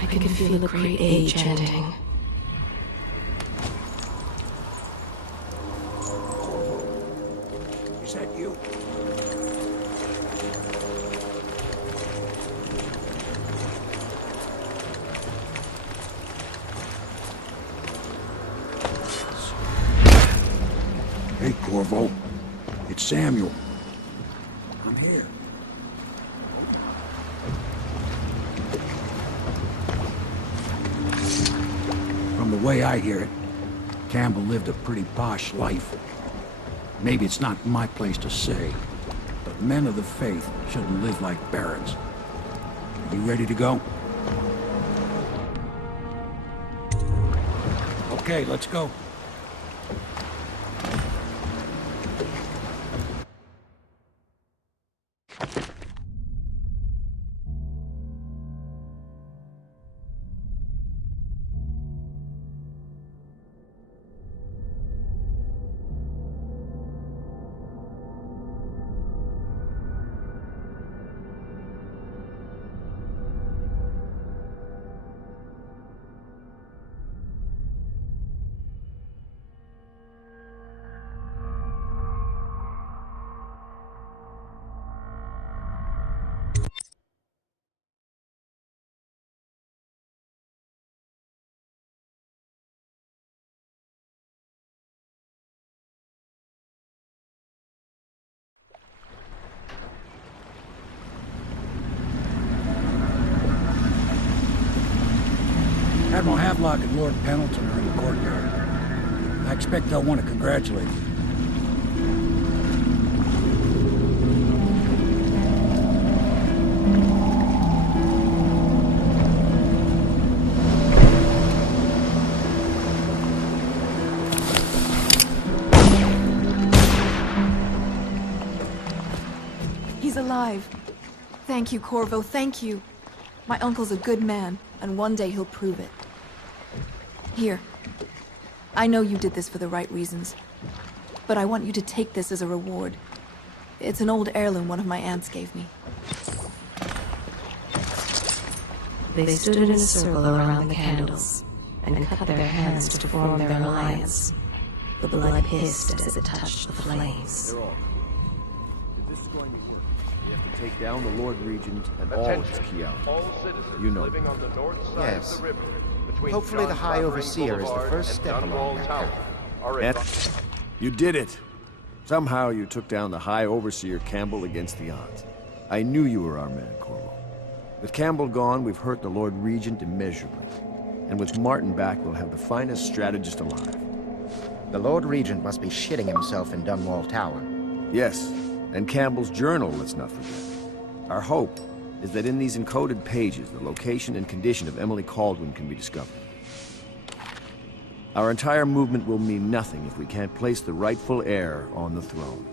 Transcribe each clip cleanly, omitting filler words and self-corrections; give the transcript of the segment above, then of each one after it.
I can feel a great age ending. Is that you? Hey, Corvo. It's Samuel. I'm here. From the way I hear it, Campbell lived a pretty posh life. Maybe it's not my place to say, but men of the faith shouldn't live like barons. Are you ready to go? Okay, let's go. Admiral Havelock and Lord Pendleton are in the courtyard. I expect they'll want to congratulate you. He's alive. Thank you, Corvo, thank you. My uncle's a good man, and one day he'll prove it. Here. I know you did this for the right reasons, but I want you to take this as a reward. It's an old heirloom one of my aunts gave me. They stood in a circle around the candles, and cut their hands to form their alliance. The blood hissed as it touched the flames. They're all cool. If this is going to work, we have to take down the Lord Regent and all its key outposts. All citizens You know. living on the north side Yes. of the river, between Hopefully the John High Clavering Overseer is the Boulevard first and step along Dunwall that Tower path. are And you did it! Somehow you took down the High Overseer Campbell against the odds. I knew you were our man, Corvo. With Campbell gone, we've hurt the Lord Regent immeasurably. And with Martin back, we'll have the finest strategist alive. The Lord Regent must be shitting himself in Dunwall Tower. Yes, and Campbell's journal, let's not forget. Our hope is that in these encoded pages, the location and condition of Emily Kaldwin can be discovered. Our entire movement will mean nothing if we can't place the rightful heir on the throne.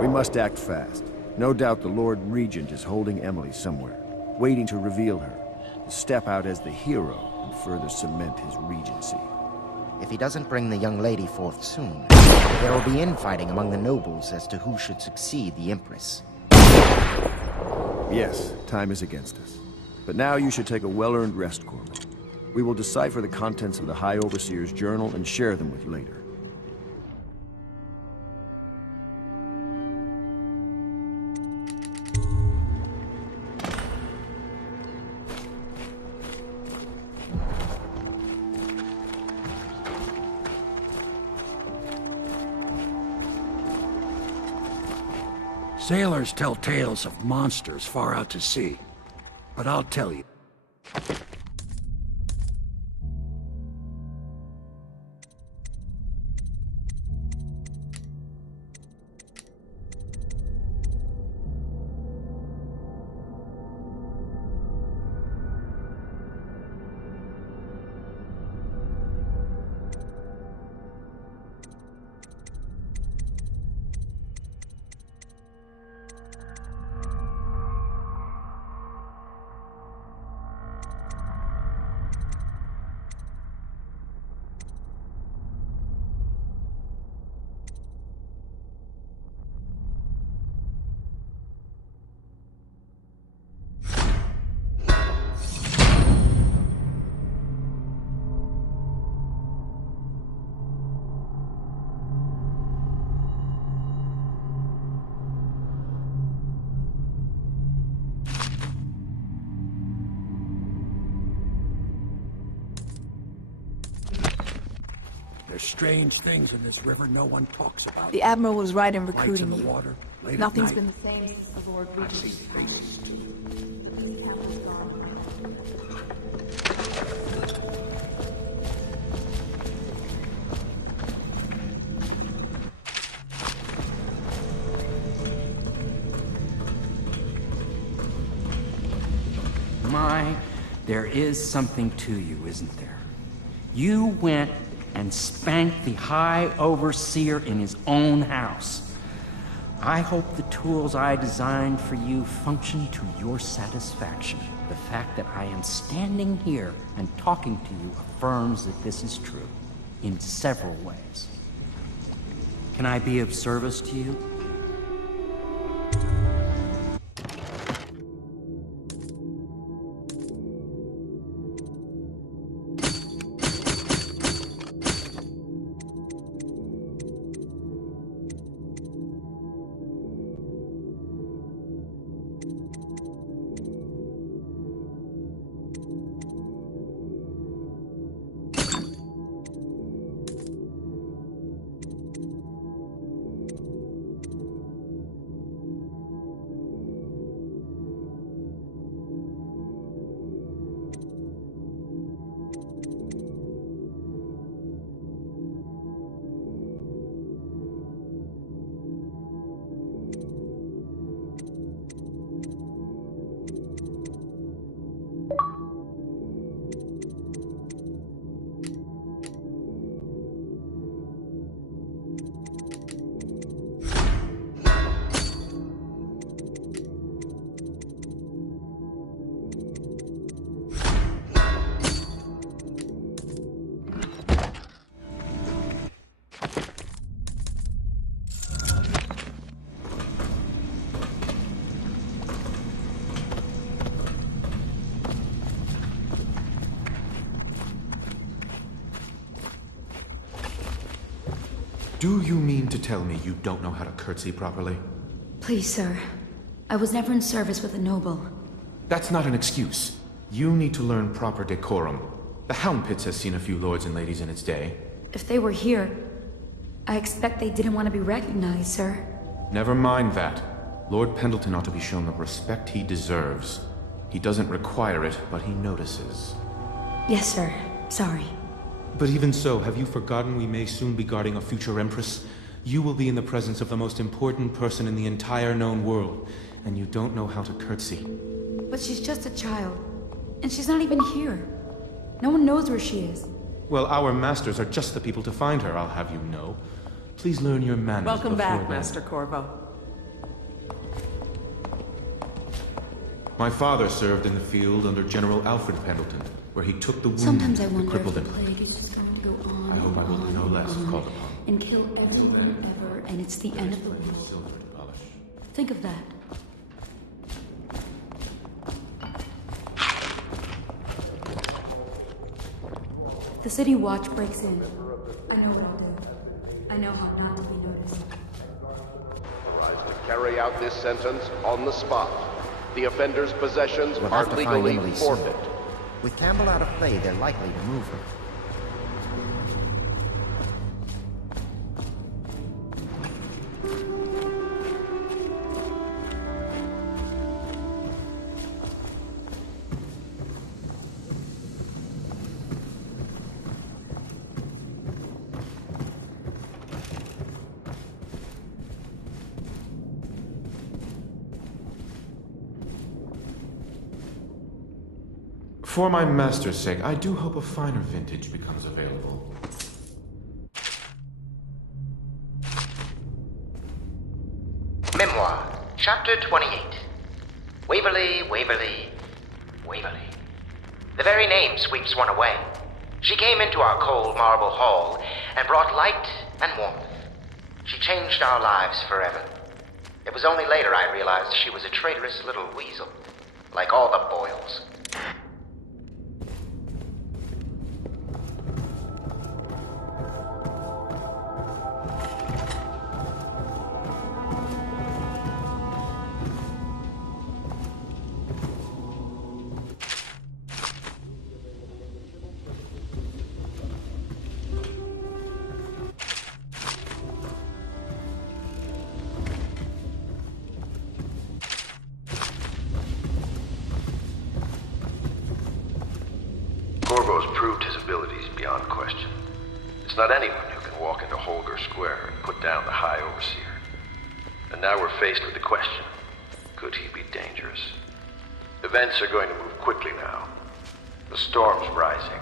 We must act fast. No doubt the Lord Regent is holding Emily somewhere, waiting to reveal her, to step out as the hero and further cement his regency. If he doesn't bring the young lady forth soon, there will be infighting among the nobles as to who should succeed the Empress. Yes, time is against us. But now you should take a well-earned rest, Corvo. We will decipher the contents of the High Overseer's journal and share them with you later. Sailors tell tales of monsters far out to sea. But I'll tell you. There's strange things in this river no one talks about. The Admiral was right in Lights in recruiting the you. water, late Nothing's at been night. the same since the Lord I Regent. see faces. My, there is something to you, isn't there? You went and spanked the High Overseer in his own house. I hope the tools I designed for you function to your satisfaction. The fact that I am standing here and talking to you affirms that this is true, in several ways. Can I be of service to you? Do you mean to tell me you don't know how to curtsy properly? Please, sir. I was never in service with a noble. That's not an excuse. You need to learn proper decorum. The Hound Pits has seen a few lords and ladies in its day. If they were here, I expect they didn't want to be recognized, sir. Never mind that. Lord Pendleton ought to be shown the respect he deserves. He doesn't require it, but he notices. Yes, sir. Sorry. But even so, have you forgotten we may soon be guarding a future Empress? You will be in the presence of the most important person in the entire known world, and you don't know how to curtsy. But she's just a child, and she's not even here. No one knows where she is. Well, our masters are just the people to find her, I'll have you know. Please learn your manners Welcome before back, then. Master Corvo. My father served in the field under General Alfred Pendleton, where he took the wound Sometimes I that wonder if crippled the him. plague is just going to go on I hope I will be no less and called upon. and kill everyone ever, and it's the end of the world. Silver to polish. Think of that. The city watch breaks in. I know what I'll do. I know how not to be noticed. Authorized to carry out this sentence on the spot. The offender's possessions We'll are have to find legally Emily soon. forfeit. With Campbell out of play, they're likely to move her. For my master's sake, I do hope a finer vintage becomes available. Memoir, Chapter 28. Waverly, Waverly, Waverly. The very name sweeps one away. She came into our cold marble hall and brought light and warmth. She changed our lives forever. It was only later I realized she was a traitorous little weasel, like all the Boyles. Corvo's proved his abilities beyond question. It's not anyone who can walk into Holger Square and put down the High Overseer. And now we're faced with the question, could he be dangerous? Events are going to move quickly now. The storm's rising.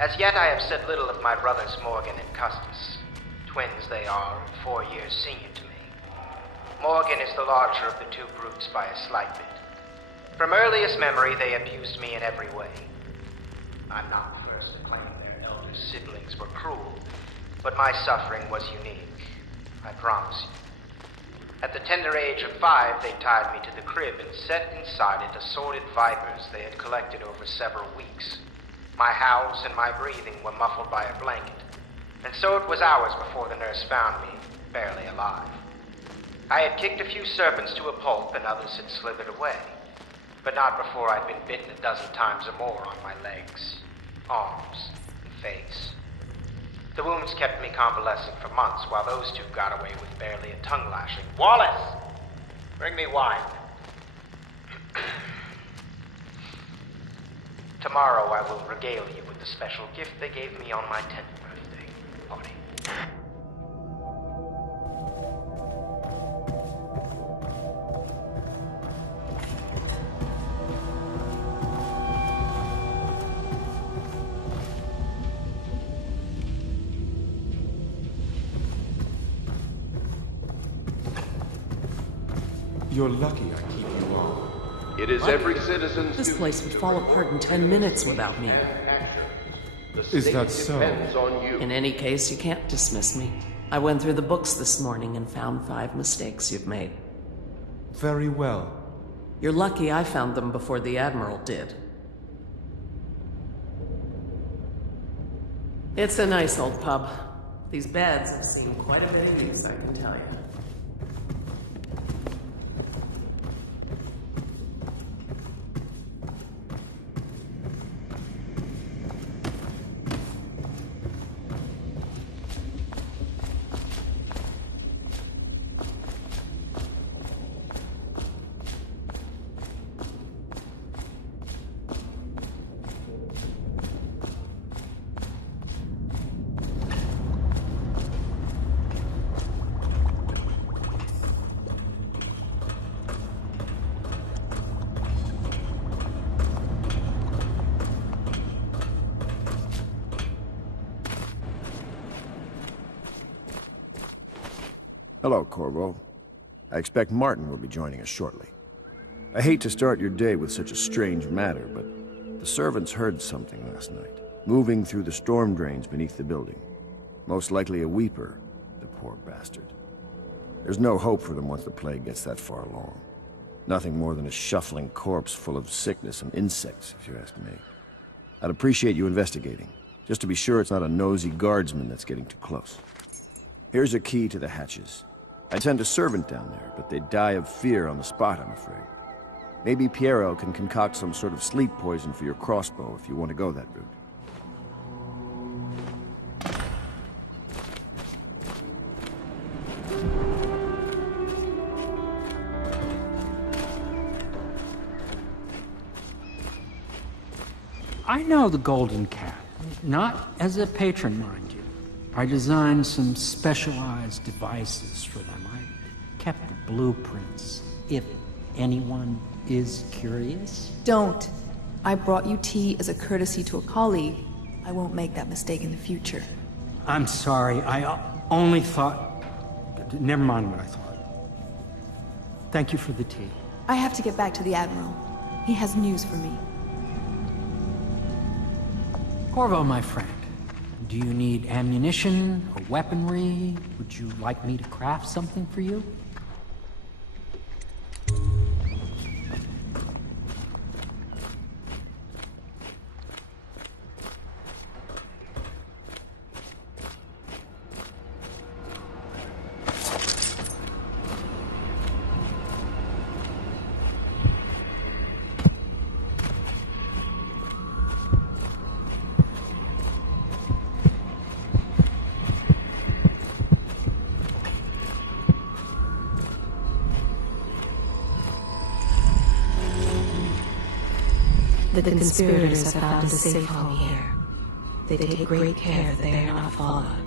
As yet I have said little of my brothers Morgan and Custis. Twins they are, and 4 years senior to me. Morgan is the larger of the two brutes by a slight bit. From earliest memory they abused me in every way. I'm not the first to claim their elder siblings were cruel, but my suffering was unique, I promise you. At the tender age of 5, they tied me to the crib and set inside it assorted vipers they had collected over several weeks. My howls and my breathing were muffled by a blanket, and so it was hours before the nurse found me, barely alive. I had kicked a few serpents to a pulp and others had slithered away, but not before I'd been bitten a dozen times or more on my legs, arms, and face. The wounds kept me convalescing for months while those two got away with barely a tongue lashing. Wallace! Bring me wine. Tomorrow I will regale you with the special gift they gave me on my 10th birthday party. You're lucky I keep you on. It is every citizen's This duty place would to fall apart in 10 minutes without me. The Is state that so? depends on you. In any case, you can't dismiss me. I went through the books this morning and found 5 mistakes you've made. Very well. You're lucky I found them before the Admiral did. It's a nice old pub. These beds have seen quite a bit of use, I can tell you. Hello, Corvo. I expect Martin will be joining us shortly. I hate to start your day with such a strange matter, but the servants heard something last night, moving through the storm drains beneath the building. Most likely a weeper, the poor bastard. There's no hope for them once the plague gets that far along. Nothing more than a shuffling corpse full of sickness and insects, if you ask me. I'd appreciate you investigating, just to be sure it's not a nosy guardsman that's getting too close. Here's a key to the hatches. I'd send a servant down there, but they'd die of fear on the spot, I'm afraid. Maybe Piero can concoct some sort of sleep poison for your crossbow if you want to go that route. I know the Golden Cat. Not as a patron, mind you. I designed some specialized devices for them. I kept the blueprints, if anyone is curious. Don't. I brought you tea as a courtesy to a colleague. I won't make that mistake in the future. I'm sorry, I only thought... Never mind what I thought. Thank you for the tea. I have to get back to the Admiral. He has news for me. Corvo, my friend, do you need ammunition or weaponry? Would you like me to craft something for you? The conspirators have found a safe home here. They take great care that they are not followed.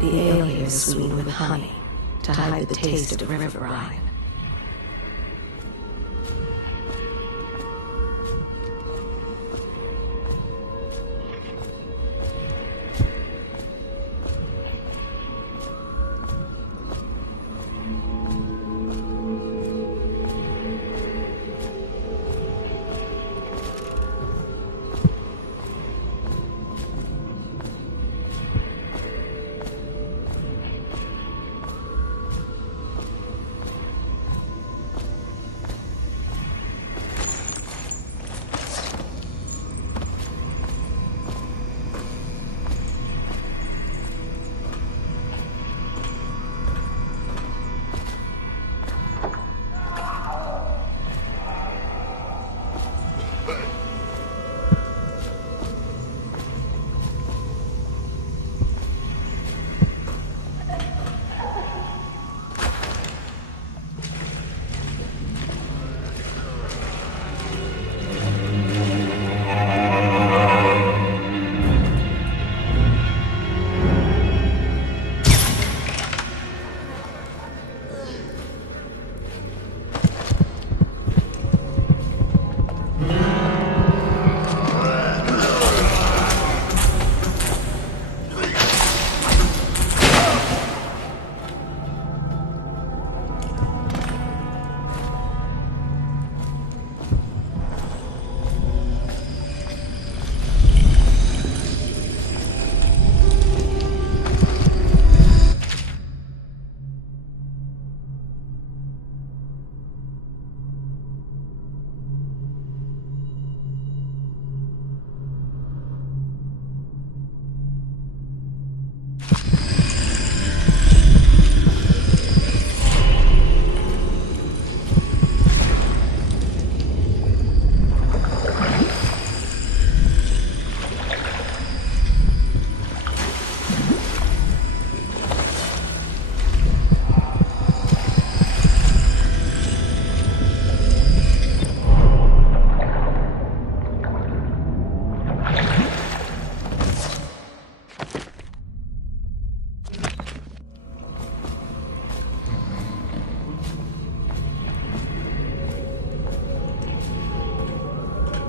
The ale here is sweetened with honey to hide the taste of river brine.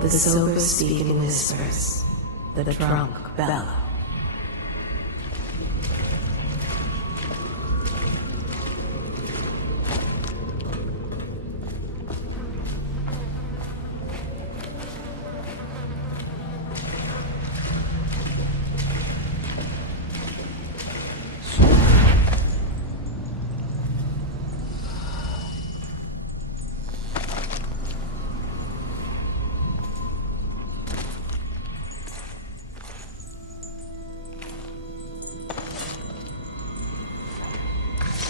The sober speak in whispers. The drunk bellow.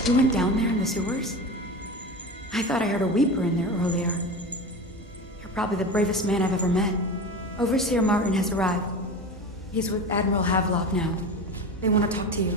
You went down there in the sewers? I thought I heard a weeper in there earlier. You're probably the bravest man I've ever met. Overseer Martin has arrived. He's with Admiral Havelock now. They want to talk to you.